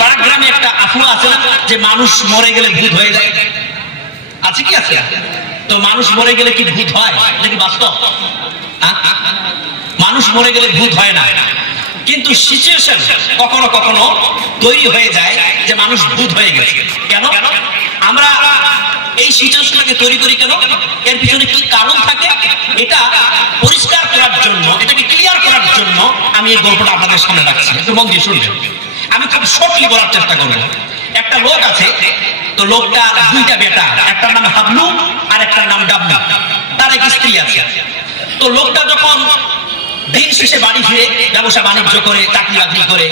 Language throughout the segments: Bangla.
পাড়া গ্রামে একটা আফুয়া আছে না, যে মানুষ মরে গেলে ভূত হয়ে যায়। আছে কি আছে? তো মানুষ মরে গেলে কি ভূত হয়? এটা কি বাস্তব মানুষ মরে গেলে ভূত হয় না। কিন্তু সিচুয়েশন কখনো কখনো তৈরি হয়ে যায় যে মানুষ ভূত হয়ে গেছে। কেন? আমরা এই সিচুয়েশনটাকে তৈরি করি কেন? এর পিছনে কি কারণ থাকে? এটা পরিষ্কার করার জন্য, এটাকে ক্লিয়ার করার জন্য আমি এই গল্পটা আপনাদের সামনে রাখছি। একটু মন দিয়ে শুনবেন। শর্টলি বলার চেষ্টা করব। একটা লোক আছে, তো লোকটা দুইটা বেটা, একটার নাম হাবলু আর একটার নাম ডাবলু। তার এক স্ত্রী আছে। তো লোকটা যখন দিন শেষে বাড়ি ফিরে ব্যবসা বাণিজ্য করে, চাকরি বাকরি করে,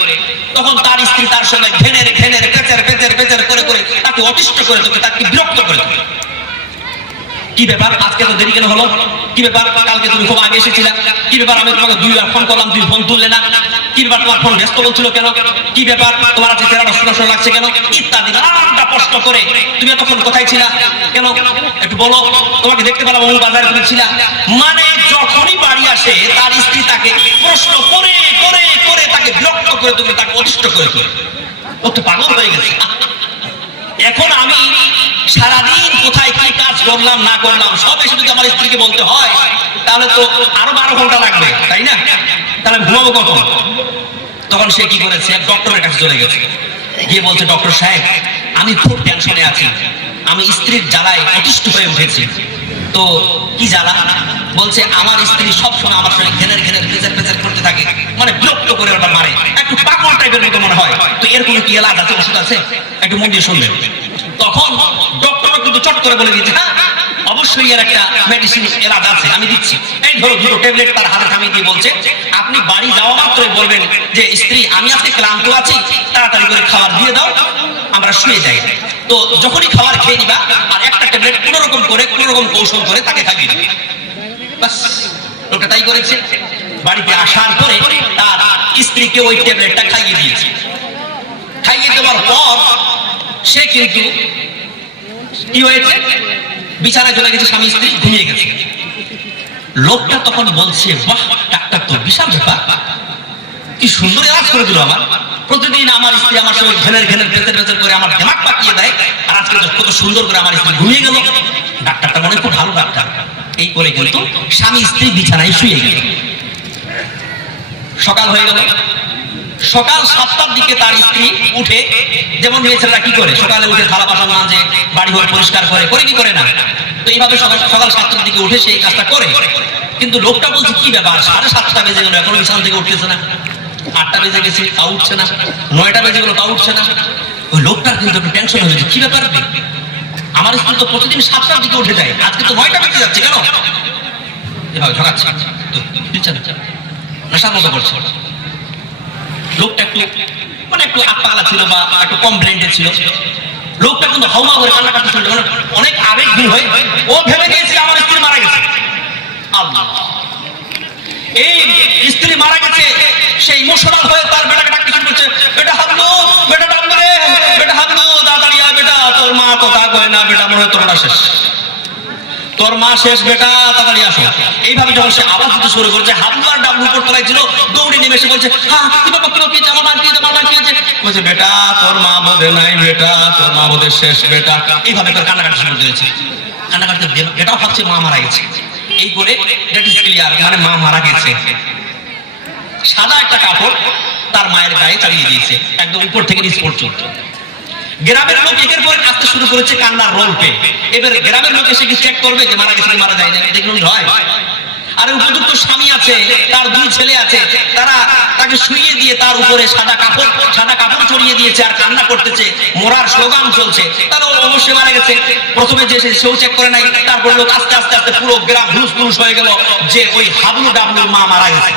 তখন তার স্ত্রী তার সঙ্গে ঘেনের ঘেনের, পেচের পেচের পেচের করে করে তাকে অতিষ্ঠ করে তোকে তাকে বিরক্ত করে তোকে কি ব্যাপার? আজকে তো দেরি কেন হলো? কি ব্যাপার? কালকে তুমি খুব আগে এসেছিলে। কি ব্যাপার? আমি তোমাকে দুইবার ফোন করলাম, তুমি ফোন তুললে না। কি ব্যাপার তোমার ফোন ব্যস্ত বলছিল কেন? কি ব্যাপার? তোমার আজকে তেরা নষ্ট নষ্ট লাগছে কেন? ইত্যাদি নানানটা প্রশ্ন করে তুমি তখন কোথায় ছিলা? কেন? একটু বলো। তোমাকে দেখতে পেলাম, অমুক বাজারে তুমি ছিলা। মানে যখনই বাড়ি আসে, তার স্ত্রী তাকে প্রশ্ন করে করে করে তাকে বিরক্ত করে তুমি, তাকে অতিষ্ঠ করে তোলে ও তো পাগল হয়ে গেছে। এখন আমি সারাদিন কোথায় কি কাজ করলাম, না করলাম, সব যদি আমার স্ত্রীকে বলতে হয়, তাহলে তো আরও বারো ঘণ্টা লাগবে, তাই না? তাহলে ঘুমাবো কখন? তখন সে কি করেছে? এক ডক্টরের কাছে চলে গেছে। গিয়ে বলছে, ডক্টর সাহেব, আমি খুব টেনশনে আছি। আমি স্ত্রীর জ্বালায় অতিষ্ঠ হয়ে উঠেছি। তো কি জ্বালা? বলছে, আমার স্ত্রী সব সময় আমার সঙ্গে ঘেনের ঘেনের পেচার পেচার করতে থাকে। মানে বিরক্ত করে ওটা মারে। একটু পাগল টাইপের মতো মনে হয়। তো এর কোনো কি এলাজ আছে, ওষুধ আছে? একটু মন দিয়ে শুনবেন তখন ডক্টর কিন্তু চট করে বলে দিচ্ছে হ্যাঁ অবশ্যই একটা মেডিসিন আছে, আমি দিচ্ছি। এই ধরো দুটো ট্যাবলেট তার হাতে থামিয়ে দিয়ে বলছে, আপনি বাড়ি যাওয়া মাত্রই বলবেন যে, স্ত্রী, আমি আজকে ক্লান্ত আছি, তাড়াতাড়ি করে খাবার দিয়ে দাও, আমরা শুয়ে যাই। তো যখনই খাবার খেয়ে নিবা, আর একটা ট্যাবলেট কোনো রকম করে কোনো রকম কৌশল করে তাকে বাস লোকটা তাই করেছে। বাড়িতে আসার পরে তার স্ত্রীকে ওই ট্যাবলেটটা খাইয়ে দিয়েছে। খাইয়ে দেওয়ার পর সে কিন্তু কি হয়েছে? বিছানায় চলে গেছে স্বামী স্ত্রী ঘুমিয়ে গেছে। লোকটা তখন বলছে, বাহ, ডাক্তার তো বিশাল ব্যাপার। কি সুন্দর এলাজ করে দিল আমার। প্রতিদিন আমার স্ত্রী আমার সঙ্গে ঘেনের ঘেনের ভেতর ভেতর করে আমার দেমাক পাকিয়ে দেয়। আর আজকে কত সুন্দর করে আমার স্ত্রী ঘুমিয়ে গেল। ডাক্তারটা মনে খুব ভালো ডাক্তার। এই করে কিন্তু স্বামী স্ত্রী বিছানায় শুয়ে গেল। সকাল হয়ে গেল। সকাল সাতটার দিকে তার স্ত্রী উঠে যেমন মেয়েছেলেরা কি করে? সকালে উঠে থালা বাসন মাঝে বাড়ি ঘর পরিষ্কার করে করে কি করে না? তো এইভাবে সকাল সকাল সাতটার দিকে উঠে সেই কাজটা করে। কিন্তু লোকটা বলছে, কি ব্যাপার? সাড়ে সাতটা বেজে গেল, এখনও বিছানা থেকে উঠতেছে না। আটটা বেজে গেছে তা উঠছে না। নয়টা বেজে গেল তা উঠছে না। ওই লোকটার কিন্তু একটু টেনশন হয়েছে কি ব্যাপার? আমার স্ত্রী তো প্রতিদিন সাতটার দিকে উঠে যায়। আজকে তো নয়টা বেজে যাচ্ছে কেন? এভাবে তো নেশার মতো করছে। লোকটা একটু মানে একটু আত্মালা ছিল বা একটু কম ব্রেন্ডের ছিল। লোকটা কিন্তু হাওমা করে কান্না কাটতে শুনলো অনেক আবেগ ভিড় হয়ে ও ভেবে নিয়েছে আমার স্ত্রী মারা গেছে। এই স্ত্রী মারা গেছে, সেই ইমোশনাল হয়ে তার বেটাকে ডাকতে শুরু করছে, বেটা হাবলু, বেটা ডাবলু বেটা হাবলু আয় বেটা, তোর মা কথা কয় না, বেটা মনে হয় তোর শেষ। তোর মা শেষ, বেটা, তাড়াতাড়ি আসো। এইভাবে যখন সে আওয়াজ দিতে শুরু করেছে হাবলু আর ডাবলু উপর তলায় ছিল, দৌড়ে নেমে এসে বলছে হ্যাঁ কি বাবা কি কি আমার মা কি আমার মা কি বলছে, বেটা, তোর মা বোধে নাই, বেটা, তোর মা বোধে শেষ, বেটা। এইভাবে তার কান্নাকাটি শুরু করেছে কান্নাকাটিতে বেটাও ভাবছে, মা মারা গেছে। এই করে দ্যাট ইজ ক্লিয়ার মানে মা মারা গেছে। সাদা একটা কাপড় তার মায়ের গায়ে চালিয়ে দিয়েছে, একদম উপর থেকে নিচ পর্যন্ত। গ্রামের লোক একের পর আসতে শুরু করেছে কান্নার রোল এবার গ্রামের লোক এসে কি চেক করবে যে মারা গেছে মারা যায় না দেখুন হয়। আর উপযুক্ত স্বামী আছে, তার দুই ছেলে আছে, তারা তাকে শুইয়ে দিয়ে তার উপরে সাদা কাপড় সাদা কাপড় চড়িয়ে দিয়েছে আর কান্না করতেছে, মোরার স্লোগান চলছে। তারা অবশ্যই মারা গেছে। প্রথমে যে সেও চেক করে নাই, তারপর লোক আস্তে আস্তে আস্তে পুরো গ্রাম হুস পুরুষ হয়ে গেল যে ওই হাবলু ডাবলুর মা মারা গেছে।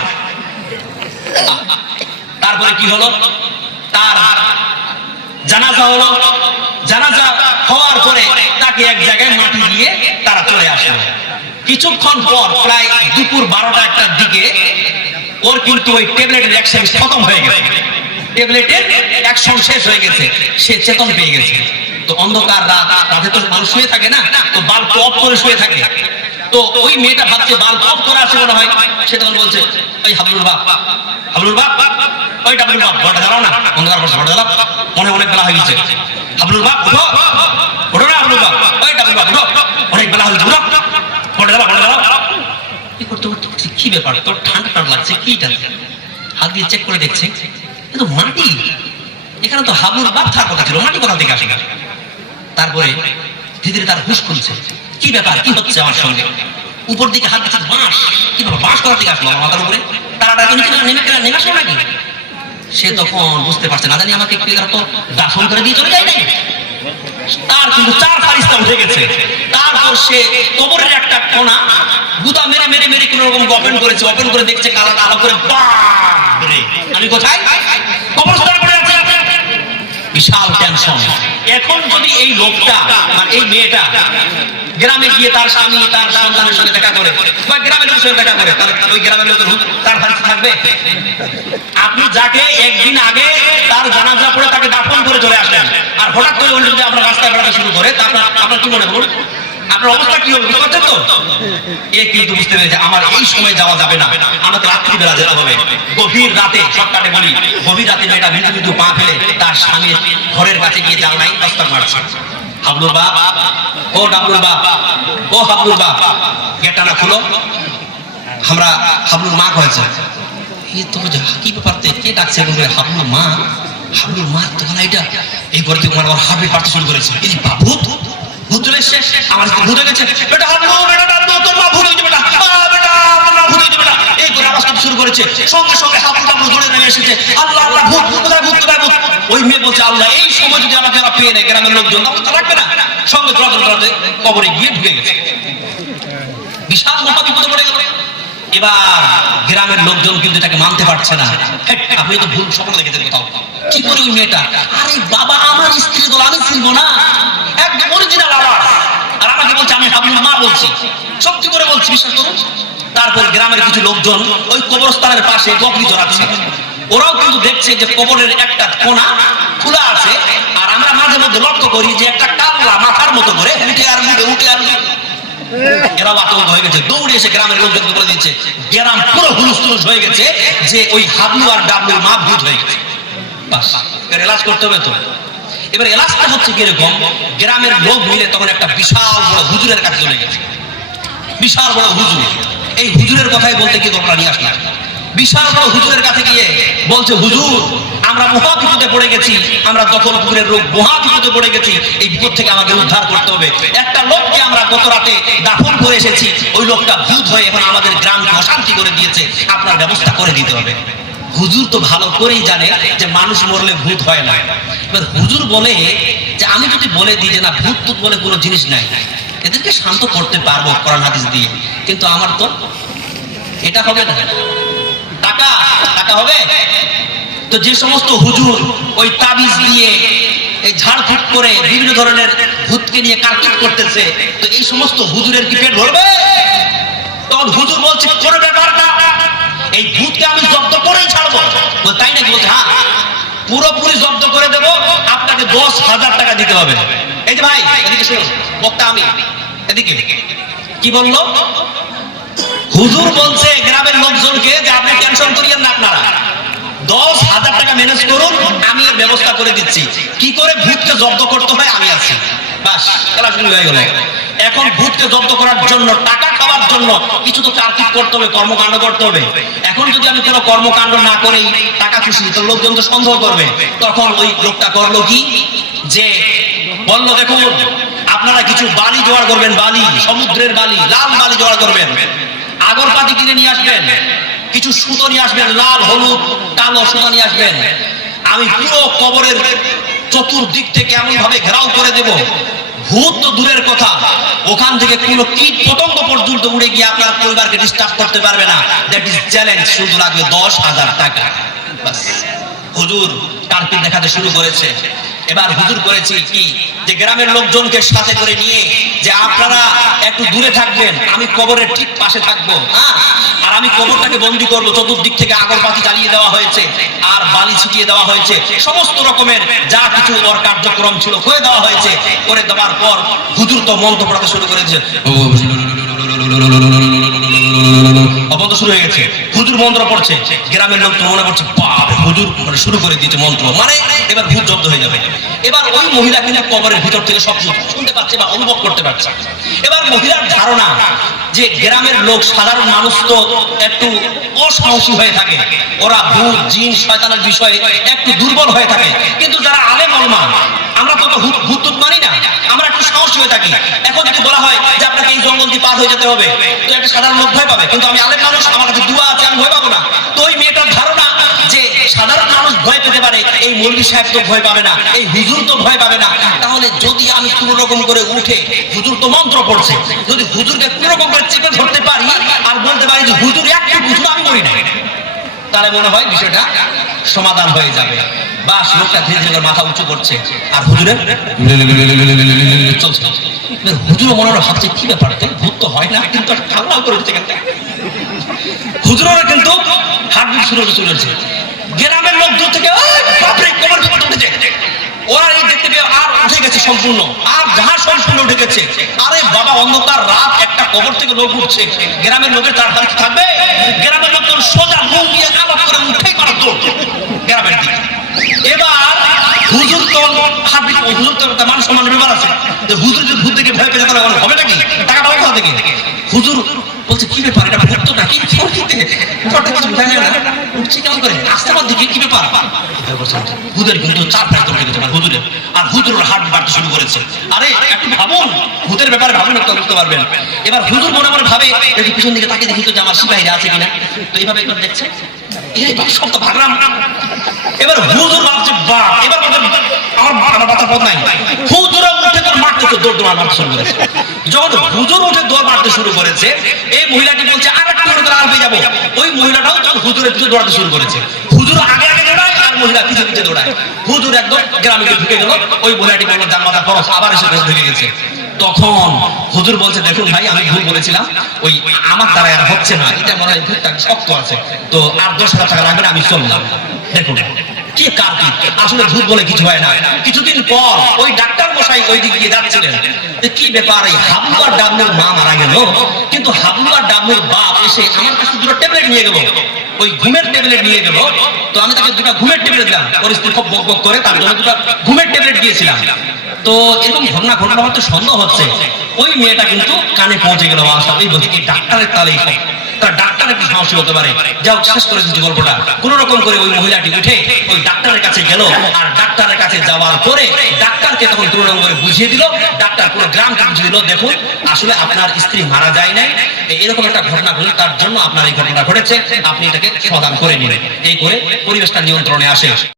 তারপরে কি হলো? তার জানাজা হলো। জানাজা হওয়ার পরে তাকে এক জায়গায় মাটি দিয়ে তারা চলে আসলো। কিছুক্ষণ পর প্রায় দুপুর বারোটা একটার দিকে ওর কিন্তু ওই ট্যাবলেটের অ্যাকশন খতম হয়ে গেছে। ট্যাবলেটের অ্যাকশন শেষ হয়ে গেছে। সে চেতন পেয়ে গেছে। তো অন্ধকার রাত, রাতে তো মানুষ শুয়ে থাকে না, তো বাল্ব অফ করে শুয়ে থাকে। তো ওই মেয়েটা ভাবছে বাল অফ করা আছে মনে হয়। সে তখন বলছে, ওই হাবলুর বাপ হাবলুর বাপ, ওই ডাবলুর বাপ বড়টা দাঁড়াও না, অন্ধকার বসে ঘটে গেল মনে অনেক বেলা হয়ে গেছে। হাবলুর বাপ, উঠো ওঠো না হাবলুর বাপ, ওই ডাবলুর বাপ, উঠো। অনেক বেলা হয়েছে উঠো। গেল ঘটে গেল কি করতে করতে কি ব্যাপার? তোর ঠান্ডা ঠান্ডা লাগছে, কি এটা? হাত দিয়ে চেক করে দেখছে। এ তো মাটি। এখানে তো হাবলুর বাপ থাকার কথা ছিল, মাটি কোথা থেকে আসে? তারপরে ধীরে তার হুশ খুলছে? কি ব্যাপার? কি হচ্ছে আমার সঙ্গে? উপর দিকে হাত দিচ্ছে বাঁশ। কি ব্যাপার? বাঁশ কোথা থেকে আসলো আমার মাথার উপরে? তারা তারা নিচে নেমে আসলো নাকি? সে তখন বুঝতে পারছে না, জানি আমাকে একটু তো দাফন করে দিয়ে চলে যায় নাই তার কিন্তু চার ফারিস্তা উঠে গেছে। তারপর সে কবরের একটা কোনা গুদা মেরে মেরে মেরে কোন রকম ওপেন করেছে ওপেন করে দেখছে কালো কালো করে আমি কোথায়? আছি বিশাল টেনশন এখন যদি এই লোকটা আর এই মেয়েটা গ্রামে গিয়ে তার স্বামী, তার সন্তানের সঙ্গে দেখা করে বা গ্রামের লোকের সঙ্গে দেখা করে, তাহলে ওই গ্রামের লোকের তার ভাষা থাকবে? আপনি যাকে একদিন আগে তার জানাজা পড়ে তাকে দাফন করে চলে আসলেন, আর হঠাৎ করে যদি আপনার রাস্তায় বেড়াতে শুরু করে, তা আপনার আপনার কি মনে করুন আপনার অবস্থা কি হবে? তো? আমার সময় যাওয়া যাবে না। আমাকে রাত্রি বেলা যেতে হবে ঘরের হাবলুর বাপ, ও ডাবলুর বাপ আমরা হাবলুর মা হয়েছে এই তো যা কি ব্যাপার কে ডাকছে? হাবলুর মা। হাবলুর মা তো না এটা। এই পরে তোমার আমার হাবি পাঠতে শুরু করেছে। এই বাবু চলে এসছে আমার ভুলে গেছে। বেটা আল্লাহ বেটা শুরু করেছে। সঙ্গে সঙ্গে নেমে এসেছে। আল্লাহ আল্লাহ, ভূত কোথায় ভূত, কোথায় ওই মেয়ে বলছে, আল্লাহ, এই সময় যদি আমাকে ওরা পেয়ে নেয়, গ্রামের লোকজন সঙ্গে কবরে গিয়ে ঢুকে গেছে। বিশাল এবার গ্রামের লোকজন কিন্তু এটাকে মানতে পারছে না। আপনি তো ভুল স্বপ্ন দেখেছেন কোথাও। কি করে ওই মেয়েটা আরে বাবা, আমার স্ত্রী তো আমি চিনবো না। একদম অরিজিনাল আওয়াজ। আর আমাকে বলছে, আমি হাবলুর মা বলছি। সত্যি করে বলছি, বিশ্বাস করুন। তারপর গ্রামের কিছু লোকজন ওই কবরস্থানের পাশে বকরি চড়াচ্ছে ওরাও কিন্তু দেখছে যে কবরের একটা কোণা খোলা আছে। আর আমরা মাঝে মধ্যে লক্ষ্য করি যে একটা কাল্লা মাথার মতো করে উঠে আর উঠে উঠে আর এরা আতঙ্ক হয়ে গেছে। দৌড়ে এসে গ্রামের লোকজন বলে দিচ্ছে। গ্রাম পুরো হুলুস তুলুস হয়ে গেছে যে ওই হাবলু আর ডাবলুর মা ভূত হয়ে গেছে। বাস এলাজ করতে হবে তো। এবার এলাজটা হচ্ছে কীরকম? গ্রামের লোক মিলে তখন একটা বিশাল বড় হুজুরের কাছে চলে গেছে। বিশাল বড় হুজুর। এই হুজুরের কথাই বলতে গিয়ে ঘটনা নিয়ে আসলাম বিশাল বড় হুজুরের কাছে গিয়ে বলছে, হুজুর মহা বিপদে পড়ে গেছি। আমরা দখল পুকুরের রোগ মহা বিপদে পড়ে গেছি। এই বিপদ থেকে আমাকে উদ্ধার করতে হবে। একটা লোককে আমরা গত রাতে দাফন করে এসেছি। ওই লোকটা ভূত হয়ে এখন আমাদের গ্রামকে অশান্তি করে দিয়েছে। আপনার ব্যবস্থা করে দিতে হবে। হুজুর তো ভালো করেই জানে যে মানুষ মরলে ভূত হয় না। এবার হুজুর বলে যে, আমি যদি বলে দিই যে, না, ভূত টুত বলে কোনো জিনিস নাই, এদেরকে শান্ত করতে পারব কোরআন হাদিস দিয়ে। কিন্তু আমার তো এটা হবে না। টাকা টাকা হবে? তো যে সমস্ত হুজুর ওই তাবিজ দিয়ে এই ঝাড়ফুট করে বিভিন্ন ধরনের ভূতকে নিয়ে কার্কিট করতেছে, তো এই সমস্ত হুজুরের কি পেট ভরবে? তখন হুজুর বলছে, কোনো ব্যাপার না, এই ভূতকে আমি জব্দ করেই ছাড়বো। তাই নাকি? বলছে হ্যাঁ পুরোপুরি জব্দ করে দেব, আপনাকে দশ হাজার টাকা দিতে হবে। এই যে ভাই, এদিকে শুনুন, বক্তা আমি, এদিকে। কি বলল? হুজুর বলছে, গ্রামের লোকজনকে যে আপনি টেনশন করিয়েন না আপনারা দশ হাজার টাকা ম্যানেজ করুন, আমি ব্যবস্থা করে দিচ্ছি। কি করে ভূতকে জব্দ করতে হয়, আমি আছি। এখন ভূতকে জব্দ করার জন্য, টাকা খাওয়ার জন্য কিছু তো কার্তিক করতে হবে, কর্মকাণ্ড করতে হবে। এখন যদি আমি কোনো কর্মকাণ্ড না করেই টাকা খুশি, তো লোকজন তো সন্দেহ করবে। তখন ওই লোকটা করল কি? যে, বলল, দেখুন, আপনারা কিছু বালি জোগাড় করবেন, বালি, সমুদ্রের বালি, লাল বালি জোগাড় করবেন। আগরপাতি কিনে নিয়ে আসবেন। কিছু সুতো নিয়ে আসবেন, লাল, হলুদ, কালো সুতো নিয়ে আসবেন। আমি পুরো কবরের চতুর্দিক থেকে এমন ভাবে ঘেরাও করে দেব। ভূত তো দূরের কথা। ওখান থেকে কোনো কীট পতঙ্গ পর্যন্ত উড়ে গিয়ে আপনার পরিবারকে ডিস্টার্ব করতে পারবে না। দ্যাট ইজ চ্যালেঞ্জ শুধু লাগবে দশ হাজার টাকা। হুজুর টার্পিক দেখাতে শুরু করেছে। এবার হুজুর করেছে কি? যে গ্রামের লোকজনকে সাথে করে নিয়ে যে আপনারা একটু দূরে থাকবেন, আমি কবরের ঠিক পাশে থাকব হ্যাঁ আর আমি কবরটাকে বন্দি করব, চতুর্দিক থেকে আগরবাতি জ্বালিয়ে দেওয়া হয়েছে, আর বালি ছিটিয়ে দেওয়া হয়েছে, সমস্ত রকমের যা কিছু ওর কার্যক্রম ছিল করে দেওয়া হয়েছে, করে দেওয়ার পর হুজুর তো মন্ত্র পড়াতে শুরু করেছে। অবন্ধ শুরু হয়ে গেছে। হুজুর মন্ত্র পড়ছে। গ্রামের লোক মনে করছে, বাপরে, হুজুর মানে শুরু করে দিয়েছে মন্ত্র। মানে এবার ভূত জব্দ হয়ে যাবে। এবার ওই মহিলা কিন্তু কবরের ভিতর থেকে সব শুনতে পাচ্ছে বা অনুভব করতে পারছে। এবার মহিলার ধারণা যে গ্রামের লোক, সাধারণ মানুষ তো একটু অসাহসী হয়ে থাকে। ওরা ভূত, জিন, শয়তানের বিষয়ে একটু দুর্বল হয়ে থাকে। কিন্তু যারা আলেম অলমা আমরা তো ভূত মানি না। আমরা একটু সাহসী হয়ে থাকি। এখন যদি বলা হয় যে আপনাকে এই জঙ্গল দিয়ে পার হয়ে যেতে হবে, তো একটা সাধারণ লোক ভয় পাবে। কিন্তু আমি আলেম মানুষ, আমার কাছে দুয়া আছে, আমি ভয় পাবো না। তো ওই মেয়েটার ধারণা যে সাধারণ মানুষ ভয় পেতে পারে। এই মৌলভী সাহেব তো ভয় পাবে না, এই হুজুর তো ভয় পাবে না। তাহলে যদি আমি কোনো রকম করে উঠে হুজুর তো মন্ত্র পড়ছে, যদি হুজুরকে কোনো রকম করে চেপে ধরতে পারি আর বলতে পারি যে হুজুর একটু বুঝলো, আমি মরি না তাহলে মনে হয় বিষয়টা সমাধান হয়ে যাবে। বাস, লোকটা ধীরে ধীরে মাথা উঁচু করছে। আর হুজুরের চলছে। হুজুরও মনে হয় ভাবছে, কি ব্যাপার ভূত তো হয় না, কিন্তু ঠান্ডা করে উঠছে কেন হুজুরেরা কিন্তু হার্টবিট শুরু চলেছে। গ্রামের লোক দূর থেকে উঠেছে। ওরা এই দেখতে পেয়ে, আর উঠে গেছে সম্পূর্ণ। আর যাহা সম্পূর্ণ উঠে গেছে, আরে বাবা, অন্ধকার রাত, একটা কবর থেকে লোক উঠছে। গ্রামের লোকের তার থাকবে। গ্রামের লোক সোজা মুখ দিয়ে আলাপ করে উঠেই পারত গ্রামের দিকে। এবার হুজুর তো হার্টবিট হুজুর তো মান সম্মানের ব্যাপার আছে। যে হুজুর যদি ভূত দেখে ভয় পেয়ে তাহলে হবে নাকি? টাকাটা কোথা থেকে? হুজুর বলছে, কি ব্যাপার? এটা ভূত তো নাকি? ব্যাপারটা কেমন করে? আসতে দিকে কি ব্যাপার? হুজুর কিন্তু চার পাঁচ তোমরা গেছে মানে হুজুরের। আর হুজুরের হার্ট বাড়তে শুরু করেছে। আরে, একটু ভাবুন, ভূতের ব্যাপারে ভাবুন একটু বুঝতে পারবেন। এবার হুজুর মনে মনে ভাবে পিছন দিকে তাকিয়ে দেখি তো যে আমার সিপাহীরা আছে কিনা? তো এইভাবে একবার দেখছে। যখন হুজুর উঠে দৌড় মারতে শুরু করেছে, এই মহিলাটি বলছে আর একটু যাব। ওই মহিলাটাও তখন হুজুরের পিছনে দৌড়াতে শুরু করেছে, হুজুর আগে আগে দৌড়ায় আর মহিলা পিছনে পিছনে দৌড়ায়। হুজুর একদম গ্রামে ঢুকে গেল। ওই মহিলাটি বলল মাথা খরচ আবার এসে ঢুকে গেছে। তখন হুজুর বলছে, দেখুন ভাই, আমি ভুল বলেছিলাম। ওই আমার দ্বারা আর হচ্ছে না। এটা মনে হয় শক্ত আছে। তো আর দশ হাজার টাকা লাগবে আমি চললাম দেখুন, কি কার্তিক আসলে বলে কিছু হয় না। কিছুদিন পর ওই ডাক্তার মশাই ওই দিকে গিয়ে যাচ্ছিলেন। কি ব্যাপার, এই মা মারা গেল। কিন্তু হাবলু আর ডাবলুর বাপ এসে আমার কাছে দুটো ট্যাবলেট নিয়ে গেল। ওই ঘুমের ট্যাবলেট নিয়ে গেল। তো আমি তাকে দুটো ঘুমের ট্যাবলেট দিলাম। পরিস্থিতি খুব বক বক করে তার জন্য দুটো ঘুমের ট্যাবলেট দিয়েছিলাম। তো এরকম ঘটনা ঘটনা আমার তো সন্দেহ হচ্ছে। ওই মেয়েটা কিন্তু কানে পৌঁছে গেল আমার সাথেই বলছে ডাক্তারের তালেই তার ডাক্তার একটু সাহসী হতে পারে। যাও শেষ করে দিচ্ছি গল্পটা। কোন রকম করে ওই মহিলাটি উঠে ওই ডাক্তারের কাছে গেল আর ডাক্তারের কাছে যাওয়ার পরে ডাক্তারকে তখন রকম করে বুঝিয়ে দিল। ডাক্তার পুরো গ্রাম বুঝিয়ে দিল, দেখুন, আসলে আপনার স্ত্রী মারা যায় নাই। এরকম একটা ঘটনা ঘটে তার জন্য আপনার এই ঘটনা ঘটেছে। আপনি এটাকে সমাধান করে নিলেন এই করে পরিবেশটা নিয়ন্ত্রণে আসে।